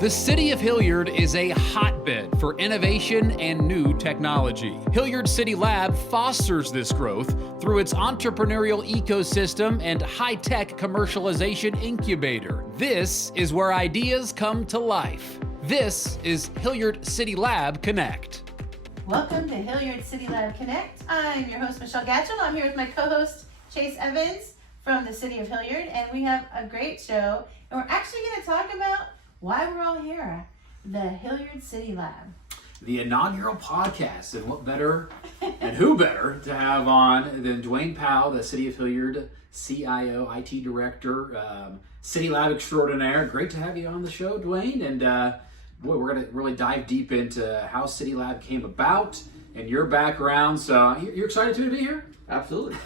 The city of Hilliard is a hotbed for innovation and new technology. Hilliard City Lab fosters this growth through its entrepreneurial ecosystem and high-tech commercialization incubator. This is where ideas come to life. This is Hilliard City Lab Connect. Welcome to Hilliard City Lab Connect. I'm your host, Michelle Gatchell. I'm here with my co-host, Chase Evans from the city of Hilliard, and we have a great show. And we're actually going to talk about why we're all here, the Hilliard City Lab. The inaugural podcast, and what better and who better to have on than Duane Powell, the City of Hilliard CIO, IT Director, City Lab Extraordinaire. Great to have you on the show, Duane. And boy, we're going to really dive deep into how City Lab came about and your background. So you're excited to be here? Absolutely.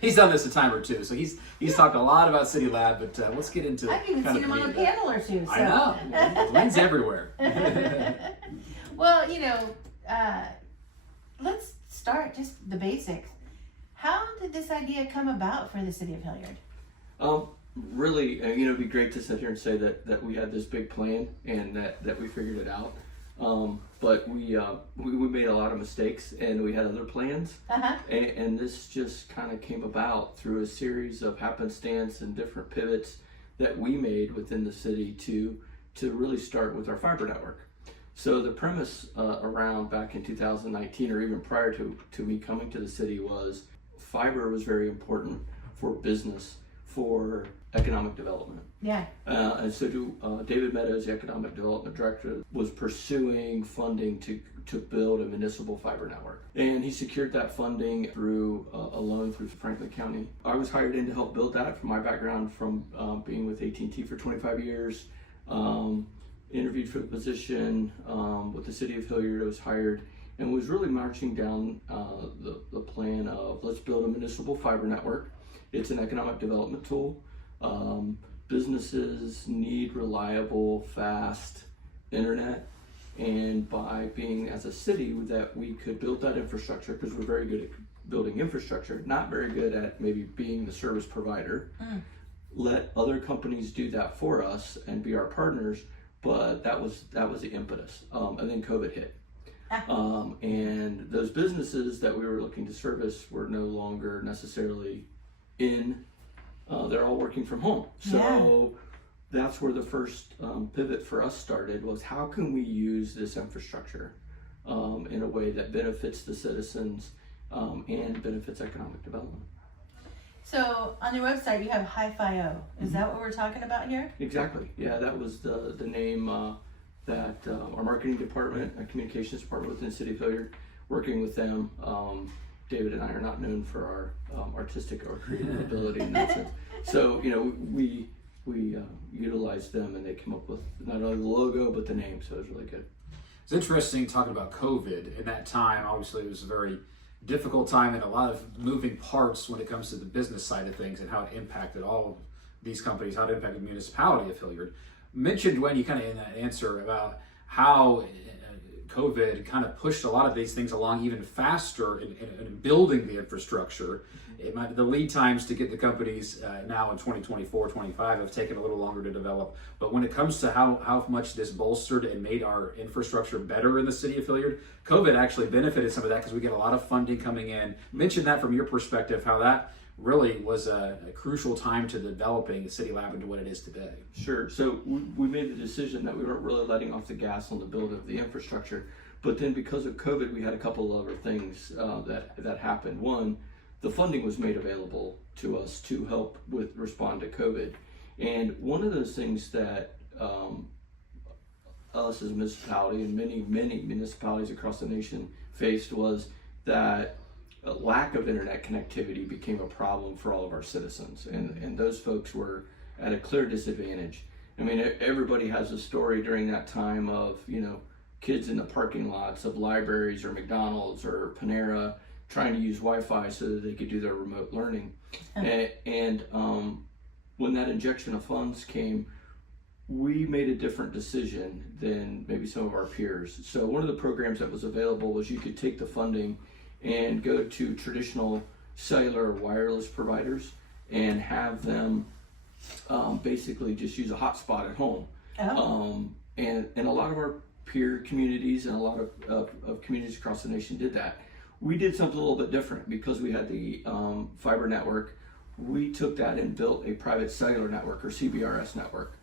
He's done this a time or two, so he's talked a lot about City Lab, but let's get into I've even seen him on a panel or two. So. I know. Duane's everywhere. Well, let's start just the basics. How did this idea come about for the city of Hilliard? Really, it'd be great to sit here and say that we had this big plan and that we figured it out. But we made a lot of mistakes and we had other plans. Uh-huh. And this just kind of came about through a series of happenstance and different pivots that we made within the city to really start with our fiber network. So the premise around back in 2019, or even prior to me coming to the city, was fiber was very important for business, for economic development. Yeah. And so David Meadows, the economic development director, was pursuing funding to build a municipal fiber network. And he secured that funding through a loan through Franklin County. I was hired in to help build that from my background from being with AT&T for 25 years. Interviewed for the position with the city of Hilliard. I was hired and was really marching down the plan of let's build a municipal fiber network. It's an economic development tool. Businesses need reliable, fast internet, and by being as a city that we could build that infrastructure, because we're very good at building infrastructure, not very good at maybe being the service provider. Let other companies do that for us and be our partners, but that was the impetus. And then COVID hit. And those businesses that we were looking to service were no longer necessarily in. They're all working from home. So that's where the first pivot for us started, was how can we use this infrastructure in a way that benefits the citizens and benefits economic development. So on your website you have Hi-Fi-O. Is that what we're talking about here? Exactly. Yeah, that was the name that our marketing department and communications department within the city of Hilliard, working with them. David and I are not known for our artistic or creative ability in that sense. So, we utilized them and they came up with not only the logo, but the name. So it was really good. It's interesting talking about COVID. In that time, obviously, it was a very difficult time and a lot of moving parts when it comes to the business side of things and how it impacted all of these companies, how it impacted the municipality of Hilliard. Mentioned when you kind of in that answer about how COVID kind of pushed a lot of these things along even faster in building the infrastructure. The lead times to get the companies now in 2024, 25 have taken a little longer to develop. But when it comes to how much this bolstered and made our infrastructure better in the city of Hilliard, COVID actually benefited some of that because we get a lot of funding coming in. Mention that from your perspective, how that really was a crucial time to developing the City Lab into what it is today. Sure. So we made the decision that we weren't really letting off the gas on the build of the infrastructure. But then because of COVID, we had a couple of other things that happened. One, the funding was made available to us to help with respond to COVID. And one of those things that us as a municipality and many municipalities across the nation faced was that a lack of internet connectivity became a problem for all of our citizens. And those folks were at a clear disadvantage. I mean, everybody has a story during that time of, kids in the parking lots of libraries or McDonald's or Panera trying to use Wi-Fi so that they could do their remote learning. And when that injection of funds came, we made a different decision than maybe some of our peers. So one of the programs that was available was you could take the funding and go to traditional cellular or wireless providers and have them basically just use a hotspot at home. And a lot of our peer communities and a lot of communities across the nation did that. We did something a little bit different because we had the fiber network. We took that and built a private cellular network, or CBRS network,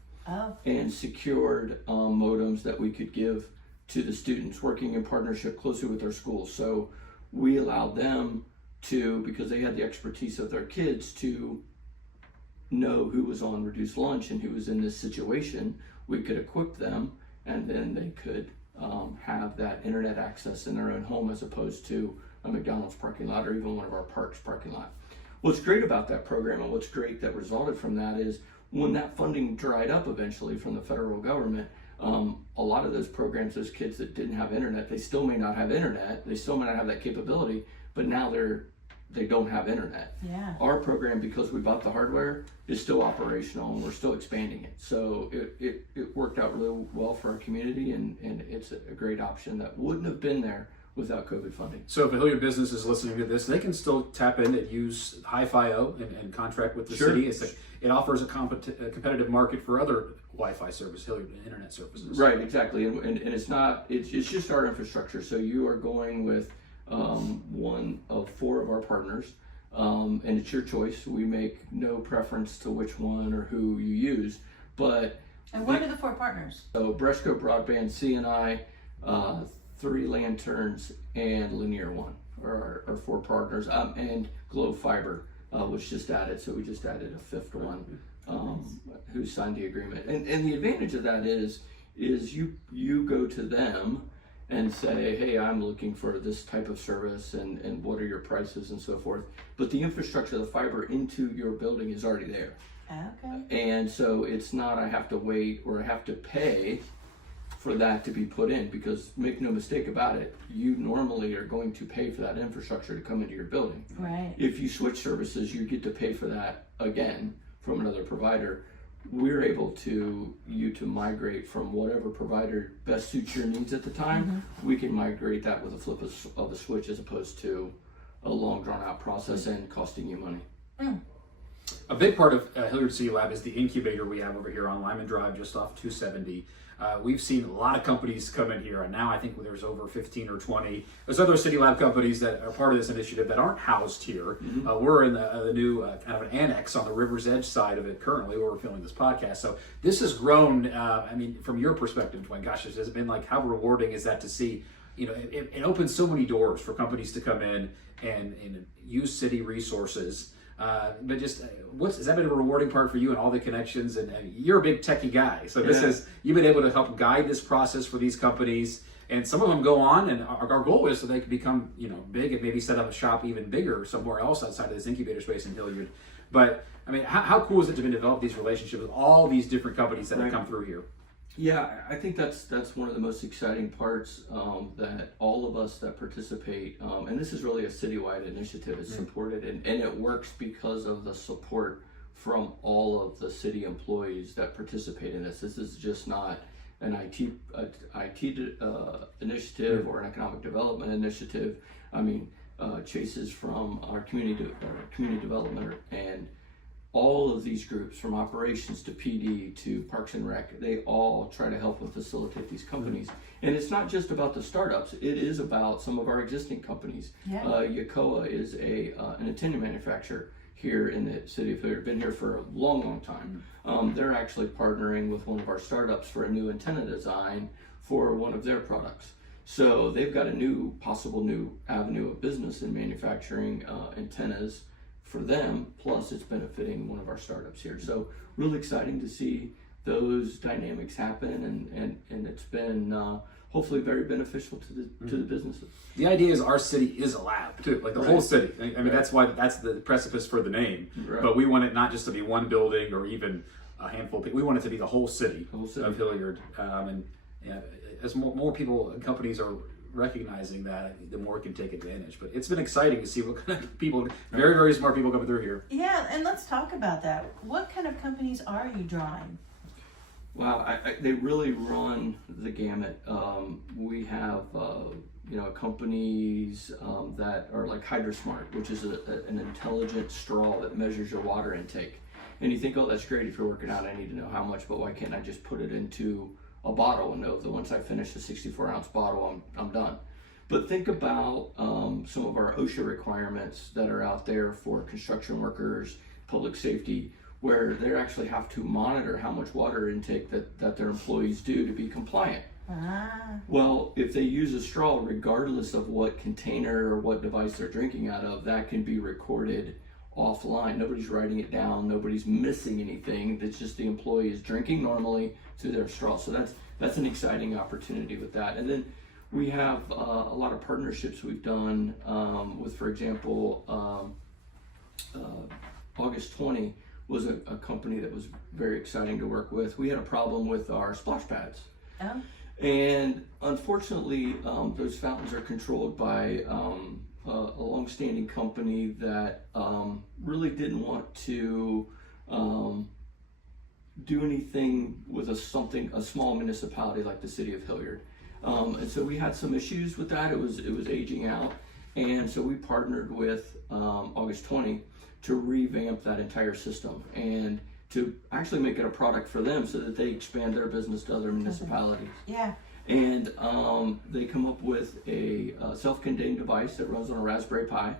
and secured modems that we could give to the students, working in partnership closely with our schools. So we allowed them to, because they had the expertise of their kids, to know who was on reduced lunch and who was in this situation. We could equip them, and then they could have that internet access in their own home as opposed to a McDonald's parking lot or even one of our parks parking lot. What's great about that program, and what's great that resulted from that, is when that funding dried up eventually from the federal government, a lot of those programs, those kids that didn't have internet, they still may not have internet, they still may not have that capability, but now they don't have internet. Yeah. Our program, because we bought the hardware, is still operational and we're still expanding it. So it worked out really well for our community, and it's a great option that wouldn't have been there without COVID funding. So if a Hilliard business is listening to this, they can still tap in and use Hi-Fi-O and contract with the city. It offers a competitive market for other Wi-Fi service, Hilliard internet services. Right, exactly. And it's just our infrastructure. So you are going with one of 4 of our partners, and it's your choice. We make no preference to which one or who you use. And what are the 4 partners? So Bresco Broadband, CNI, 3 Lanterns, and Linear One are our 4 partners, and Glow Fiber was just added. So we just added a 5th one who signed the agreement. And the advantage of that is you go to them and say, hey, I'm looking for this type of service, and what are your prices and so forth. But the infrastructure, the fiber into your building is already there. Okay. And so it's not I have to wait or I have to pay for that to be put in, because make no mistake about it, you normally are going to pay for that infrastructure to come into your building. Right. If you switch services, you get to pay for that again from another provider. We're able to migrate from whatever provider best suits your needs at the time. Mm-hmm. We can migrate that with a flip of a switch, as opposed to a long drawn out process and costing you money. Mm. A big part of Hilliard City Lab is the Incubator we have over here on Lyman Drive, just off 270. We've seen a lot of companies come in here, and now I think there's over 15 or 20. There's other City Lab companies that are part of this initiative that aren't housed here. Mm-hmm. We're in the new kind of an annex on the River's Edge side of it currently, where we're filming this podcast. So this has grown. I mean, from your perspective, Duane, gosh, has it been like, how rewarding is that to see? You know, it opens so many doors for companies to come in and use city resources. But just has that been a rewarding part for you and all the connections? And you're a big techie guy, so you've been able to help guide this process for these companies, and some of them go on. And our goal is so they can become big and maybe set up a shop even bigger somewhere else outside of this incubator space in Hilliard. But I mean, how cool is it to develop these relationships with all these different companies that have come through here? Yeah, I think that's one of the most exciting parts, that all of us that participate, and this is really a citywide initiative, is supported, and it works because of the support from all of the city employees that participate in this. This is just not an IT initiative or an economic development initiative. I mean, Chase is from our community development, and all of these groups, from operations to PD to Parks and Rec, they all try to help and facilitate these companies. And it's not just about the startups, it is about some of our existing companies. Yeah. Yacoa is an antenna manufacturer here in the city of Hilliard, been here for a long time. They're actually partnering with one of our startups for a new antenna design for one of their products. So they've got a possible new avenue of business in manufacturing antennas for them, plus it's benefiting one of our startups here. So really exciting to see those dynamics happen, and it's been hopefully very beneficial to the businesses. The idea is our city is a lab too, like the whole city. I mean, that's the precipice for the name. Right. But we want it not just to be one building or even a handful of people. We want it to be the whole city of Hilliard. And as more people and companies are recognizing that, the more it can take advantage. But it's been exciting to see what kind of people, very, very smart people coming through here. Yeah, and let's talk about that. What kind of companies are you drawing? Wow, they really run the gamut. We have companies that are like HydroSmart, which is an intelligent straw that measures your water intake. And you think, oh, that's great if you're working out, I need to know how much, but why can't I just put it into a bottle and know that once I finish the 64-ounce bottle, I'm done. But think about some of our OSHA requirements that are out there for construction workers, public safety, where they actually have to monitor how much water intake that their employees do to be compliant. Well, if they use a straw, regardless of what container or what device they're drinking out of, that can be recorded offline. Nobody's writing it down, nobody's missing anything. It's just the employee is drinking normally through their straw. So that's an exciting opportunity with that. And then we have a lot of partnerships we've done with, for example, August 20 was a company that was very exciting to work with. We had a problem with our splash pads. Oh. And unfortunately, those fountains are controlled by a long-standing company that really didn't want to do anything with a small municipality like the city of Hilliard. And so we had some issues with that. It was aging out, and so we partnered with August 20 to revamp that entire system and to actually make it a product for them so that they expand their business to other municipalities. Yeah. And they come up with a self-contained device that runs on a Raspberry Pi,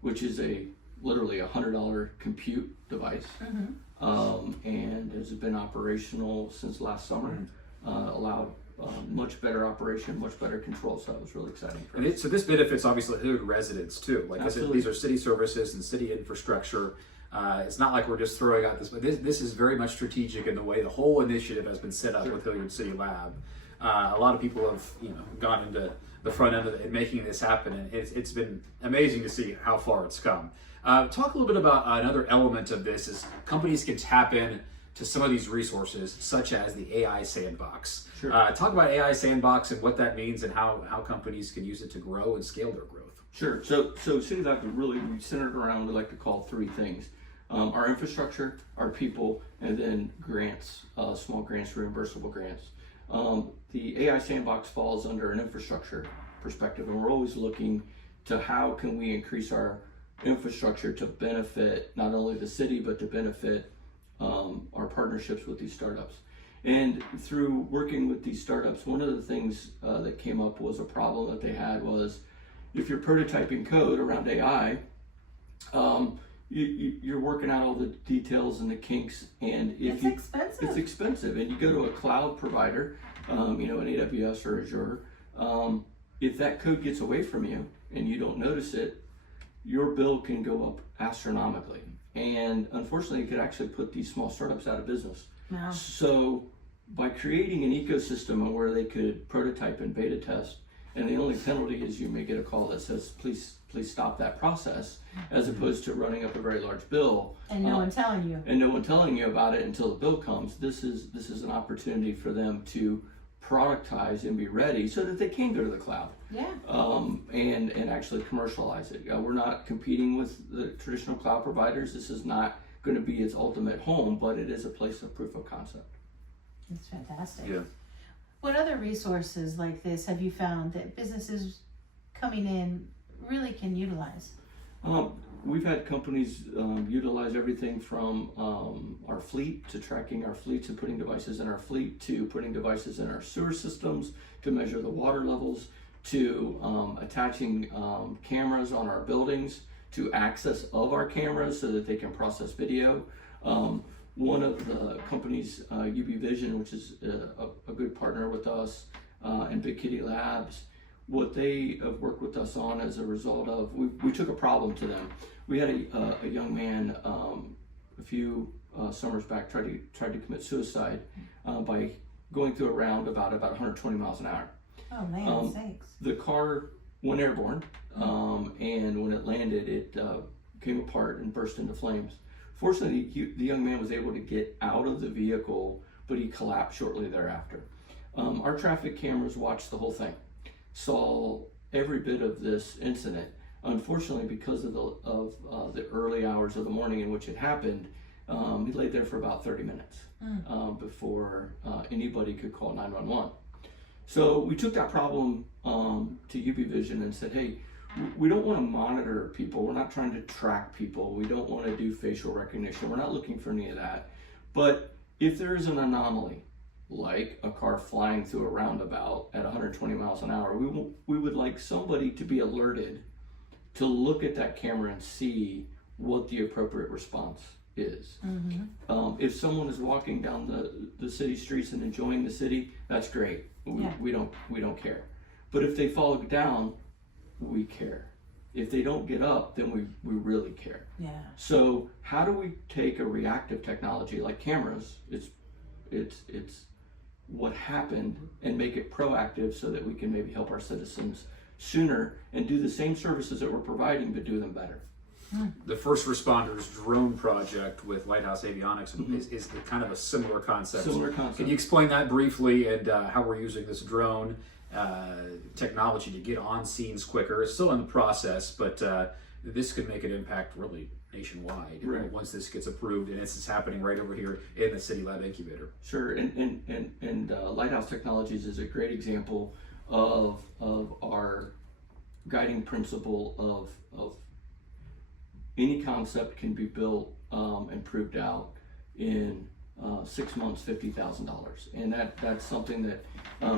which is literally a $100 compute device. And has been operational since last summer. Allowed much better operation, much better control. So that was really exciting for us. So this benefits obviously Hilliard residents too. Like Absolutely. I said, these are city services and city infrastructure. It's not like we're just throwing out this, but this is very much strategic in the way the whole initiative has been set up with Hilliard City Lab. A lot of people have gone into the front end of it, making this happen, and it's been amazing to see how far it's come. Talk a little bit about another element of this is companies can tap in to some of these resources, such as the AI Sandbox. Sure. Talk about AI Sandbox and what that means and how companies can use it to grow and scale their growth. Sure. So City Lab really centered around what we like to call three things. Our infrastructure, our people, and then grants, small grants, reimbursable grants. The AI Sandbox falls under an infrastructure perspective, and we're always looking to how can we increase our infrastructure to benefit not only the city, but to benefit our partnerships with these startups. And through working with these startups, one of the things that came up was a problem that they had was if you're prototyping code around AI, you're working out all the details and the kinks, and It's expensive. It's expensive, and you go to a cloud provider, an AWS or Azure. If that code gets away from you and you don't notice it, your bill can go up astronomically, and unfortunately, it could actually put these small startups out of business. Wow. So, by creating an ecosystem where they could prototype and beta test, and the only penalty is you may get a call that says, please stop that process, as opposed to running up a very large bill. And no one telling you. And no one telling you about it until the bill comes. This is an opportunity for them to productize and be ready so that they can go to the cloud. Yeah. And actually commercialize it. We're not competing with the traditional cloud providers. This is not going to be its ultimate home, but it is a place of proof of concept. That's fantastic. Yeah. What other resources like this have you found that businesses coming in really can utilize? We've had companies utilize everything from our fleet to tracking our fleets and putting devices in our fleet, to putting devices in our sewer systems to measure the water levels, to attaching cameras on our buildings to access of our cameras so that they can process video. One of the companies, UB Vision, which is a good partner with us, and Big Kitty Labs, what they have worked with us on as a result of, we took a problem to them. We had a young man a few summers back tried to commit suicide by going through a roundabout about 120 miles an hour. Oh man, sakes. The car went airborne, and when it landed, it came apart and burst into flames. Fortunately, the young man was able to get out of the vehicle, but he collapsed shortly thereafter. Our traffic cameras watched the whole thing, saw every bit of this incident. Unfortunately, because of the early hours of the morning in which it happened, he lay there for about 30 minutes before anybody could call 911. So we took that problem to UB Vision and said, hey, we don't want to monitor people. We're not trying to track people. We don't want to do facial recognition. We're not looking for any of that. But if there's an anomaly, like a car flying through a roundabout at 120 miles an hour, we would like somebody to be alerted to look at that camera and see what the appropriate response is. If someone is walking down the city streets and enjoying the city, that's great. We don't care. But if they fall down, we care. If they don't get up, then we really care. Yeah. So how do we take a reactive technology like cameras? It's what happened, and make it proactive so that we can maybe help our citizens sooner and do the same services that we're providing, but do them better. The first responders drone project with Lighthouse Avionics is the kind of a similar concept. Can you explain that briefly, and how we're using this drone technology to get on scenes quicker? It's still in the process, but this could make an impact really nationwide once this gets approved, and it's happening right over here in the City Lab Incubator. Sure, and Lighthouse Technologies is a great example of our guiding principle of any concept can be built and proved out in 6 months, $50,000, and that's something that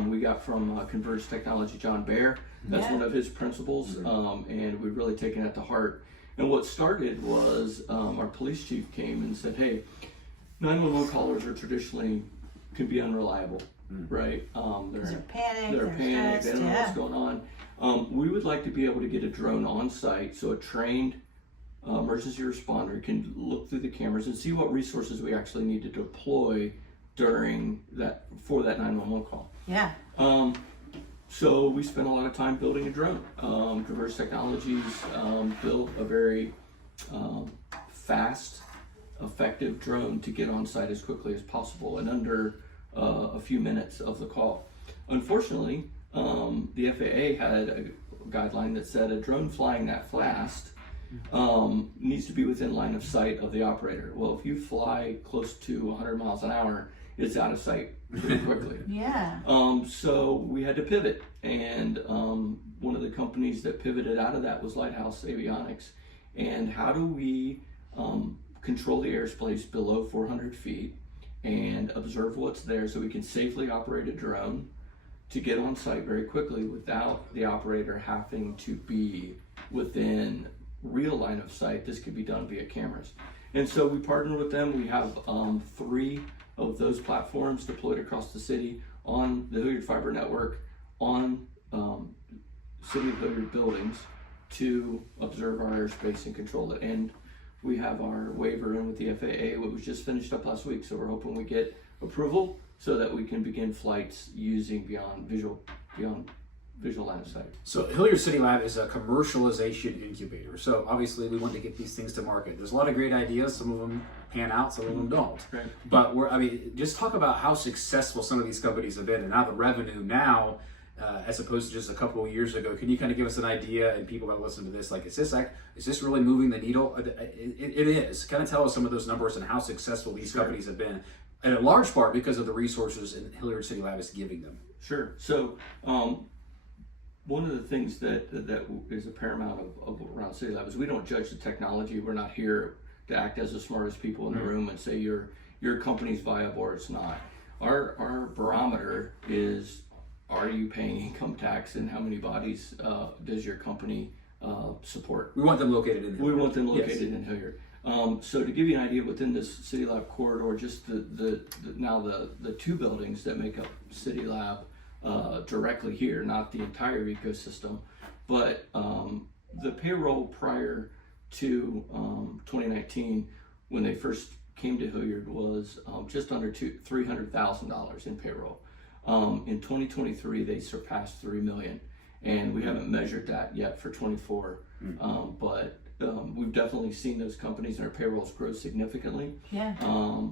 we got from Converged Technology, John Baer. That's one of his principles, and we've really taken it to heart. And what started was our police chief came and said, "Hey, 911 callers are traditionally can be unreliable, right? They're panicked, they're panicked, they don't know what's going on. We would like to be able to get a drone on site so a trained emergency responder can look through the cameras and see what resources we actually need to deploy during that, for that 911 call." Yeah. So we spent a lot of time building a drone. Converged Technologies built a very fast, effective drone to get on site as quickly as possible and under a few minutes of the call. Unfortunately, the FAA had a guideline that said a drone flying that fast needs to be within line of sight of the operator. Well, if you fly close to 100 miles an hour, it's out of sight pretty quickly. Yeah. So we had to pivot, and one of the companies that pivoted out of that was Lighthouse Avionics. And how do we control the airspace below 400 feet and observe what's there so we can safely operate a drone to get on site very quickly without the operator having to be within real line of sight? This could be done via cameras. And so we partnered with them. We have 3 of those platforms deployed across the city on the Hilliard Fiber Network, on City of Hilliard buildings, to observe our airspace and control it. And we have our waiver in with the FAA, which was just finished up last week. So we're hoping we get approval so that we can begin flights using beyond visual line of sight. So Hilliard City Lab is a commercialization incubator. So obviously we want to get these things to market. There's a lot of great ideas. Some of them pan out, some of them don't. Right. But just talk about how successful some of these companies have been, and how the revenue now, as opposed to just a couple of years ago. Can you kind of give us an idea, and people that listen to this, like, is this really moving the needle? It is. Kind of tell us some of those numbers and how successful these companies have been, and in large part because of the resources and Hilliard City Lab is giving them. Sure. So one of the things that is a paramount of around City Lab is we don't judge the technology. We're not here to act as the smartest people in the room and say your company's viable or it's not. Our barometer is, are you paying income tax, and how many bodies does your company support? We want them located in Hilliard. We want them located in Hilliard. So to give you an idea, within this City Lab corridor, just the 2 buildings that make up City Lab directly here, not the entire ecosystem, but the payroll prior to 2019, when they first came to Hilliard, was just under $300,000 in payroll. In 2023, they surpassed 3 million, and we haven't measured that yet for 24. But we've definitely seen those companies and our payrolls grow significantly. Yeah.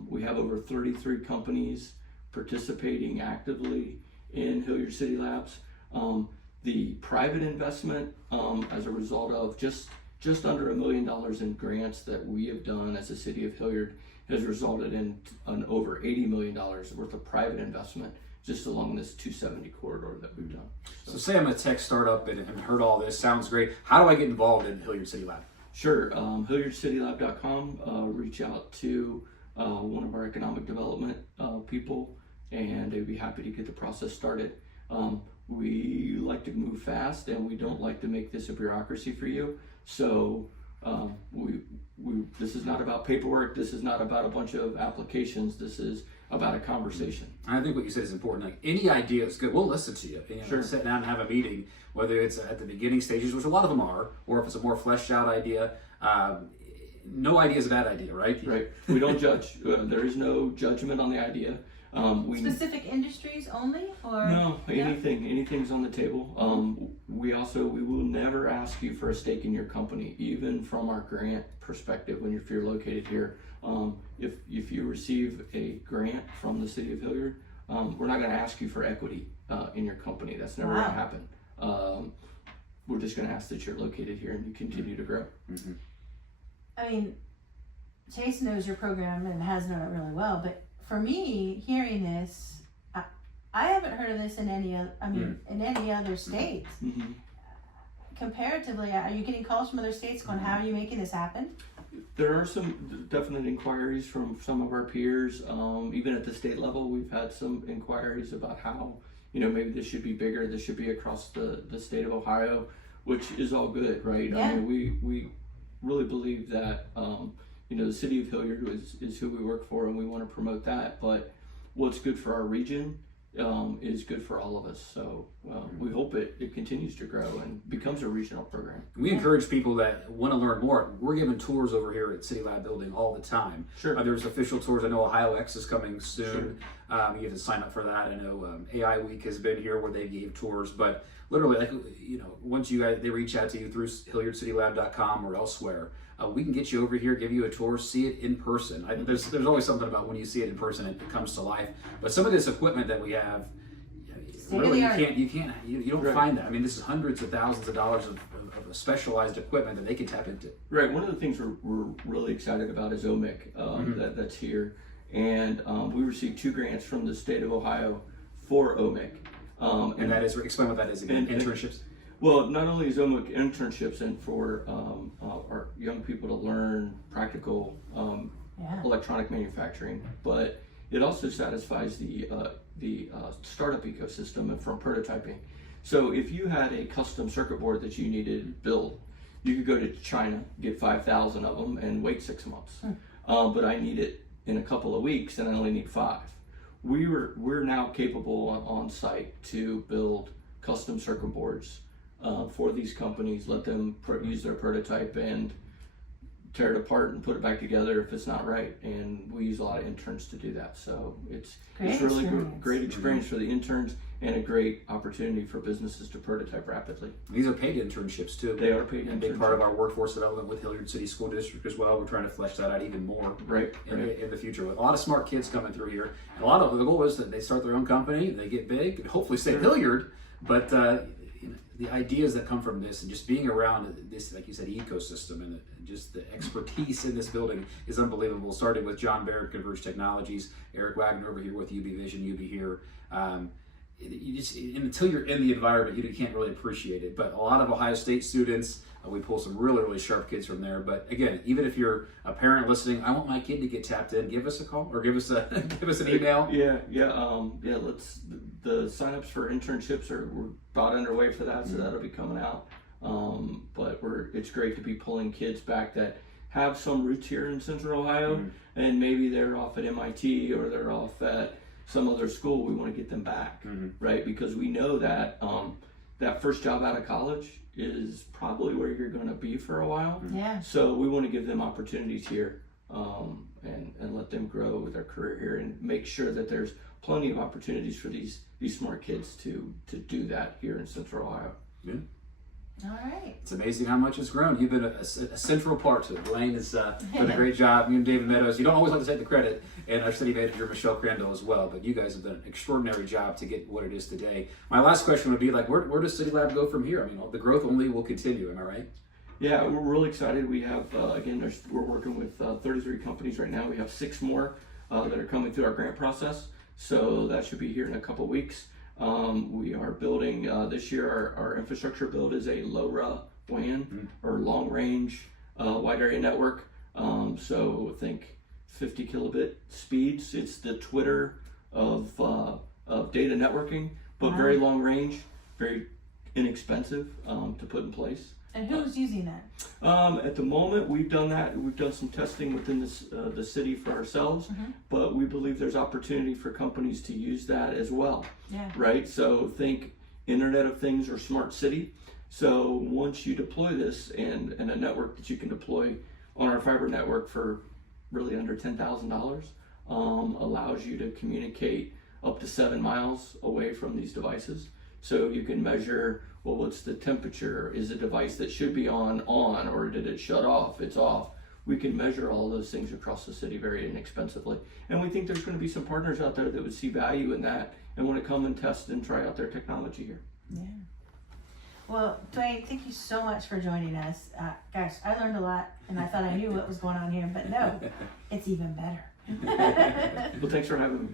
We have over 33 companies participating actively in Hilliard City Labs. The private investment, as a result of just under $1 million in grants that we have done as a city of Hilliard, has resulted in an over $80 million worth of private investment just along this 270 corridor that we've done. So say I'm a tech startup and heard all this, sounds great. How do I get involved in Hilliard City Lab? Sure, HilliardCityLab.com, reach out to one of our economic development people, and they'd be happy to get the process started. We like to move fast, and we don't like to make this a bureaucracy for you. So this is not about paperwork. This is not about a bunch of applications. This is about a conversation. I think what you said is important. Like, any idea is good. We'll listen to you. Sure. Sit down and have a meeting, whether it's at the beginning stages, which a lot of them are, or if it's a more fleshed out idea. No idea is a bad idea, right? Right. We don't judge. There is no judgment on the idea. Specific industries only, or no, anything's on the table. We will never ask you for a stake in your company, even from our grant perspective. If you're located here, if you receive a grant from the city of Hilliard, we're not going to ask you for equity in your company. That's never going to happen. We're just going to ask that you're located here and you continue to grow. Mm-hmm. I mean, Chase knows your program and has known it really well, but for me, hearing this, I haven't heard of this in any other, in any other states. Mm-hmm. Comparatively, are you getting calls from other states going, how are you making this happen? There are some definite inquiries from some of our peers. Even at the state level, we've had some inquiries about how, maybe this should be bigger, this should be across the state of Ohio, which is all good, right? Yeah. We really believe that, the city of Hilliard is who we work for, and we want to promote that. But what's good for our region is good for all of us. So we hope it continues to grow and becomes a regional program. We encourage people that want to learn more. We're giving tours over here at City Lab Building all the time. Sure. There's official tours. I know Ohio X is coming soon. Sure. You have to sign up for that. I know AI Week has been here where they gave tours. But literally, once they reach out to you through HilliardCityLab.com or elsewhere, we can get you over here, give you a tour, see it in person. There's always something about when you see it in person, it comes to life. But some of this equipment that we have, really, you don't Right. find that. This is hundreds of thousands of dollars of specialized equipment that they can tap into. Right. One of the things we're really excited about is OMIC that's here, and we received 2 grants from the state of Ohio for OMIC. And that is, explain what that is again. Internships. Well, not only is OMIC internships and for our young people to learn practical electronic manufacturing, but it also satisfies the startup ecosystem and from prototyping. So if you had a custom circuit board that you needed to build, you could go to China, get 5,000 of them, and wait 6 months. But I need it in a couple of weeks, and I only need 5. We're now capable on site to build custom circuit boards for these companies, let them use their prototype and tear it apart and put it back together if it's not right. And we use a lot of interns to do that. So it's really great experience for the interns and a great opportunity for businesses to prototype rapidly. These are paid internships too. They are paid internships. And a big part of our workforce development with Hilliard City School District as well. We're trying to flesh that out even more in the future. With a lot of smart kids coming through here. And a lot of the goal is that they start their own company, they get big, and hopefully stay Hilliard. But the ideas that come from this and just being around this, like you said, ecosystem and just the expertise in this building is unbelievable. Starting with John Barrett, Converge Technologies, Eric Wagner over here with UB Vision, UB here. Until you're in the environment, you can't really appreciate it. But a lot of Ohio State students, we pull some really, really sharp kids from there. But again, even if you're a parent listening, I want my kid to get tapped in. Give us a call or give us an email. Let's. The signups for internships we're about underway for that, so that'll be coming out. But it's great to be pulling kids back that have some roots here in Central Ohio, and maybe they're off at MIT or they're off at some other school. We want to get them back, right? Because we know that that first job out of college is probably where you're going to be for a while. Yeah. So we want to give them opportunities here, and let them grow with their career here, and make sure that there's plenty of opportunities for these smart kids to do that here in Central Ohio. Yeah. All right. It's amazing how much it's grown. You've been a central part to it. Duane has done a great job. You and David Meadows. You don't always like to take the credit, and our city manager Michelle Crandall as well. But you guys have done an extraordinary job to get what it is today. My last question would be where does City Lab go from here? The growth only will continue. Am I right? Yeah, we're really excited. We have, again, we're working with 33 companies right now. We have 6 more that are coming through our grant process. So that should be here in a couple weeks. We are building, this year, our infrastructure build is a LoRa WAN or long range wide area network. So think 50 kilobit speeds. It's the Twitter of data networking, but very long range, very inexpensive to put in place. And who's using that? At the moment, we've done that. We've done some testing within the city for ourselves, but we believe there's opportunity for companies to use that as well. Yeah. Right? So think Internet of Things or smart city. So once you deploy this and a network that you can deploy on our fiber network for really under $10,000, allows you to communicate up to 7 miles away from these devices. So you can measure, well, what's the temperature? Is a device that should be on, or did it shut off? It's off. We can measure all those things across the city very inexpensively. And we think there's going to be some partners out there that would see value in that and want to come and test and try out their technology here. Yeah. Well, Duane, thank you so much for joining us. Gosh, I learned a lot, and I thought I knew what was going on here, but no, it's even better. Well, thanks for having me.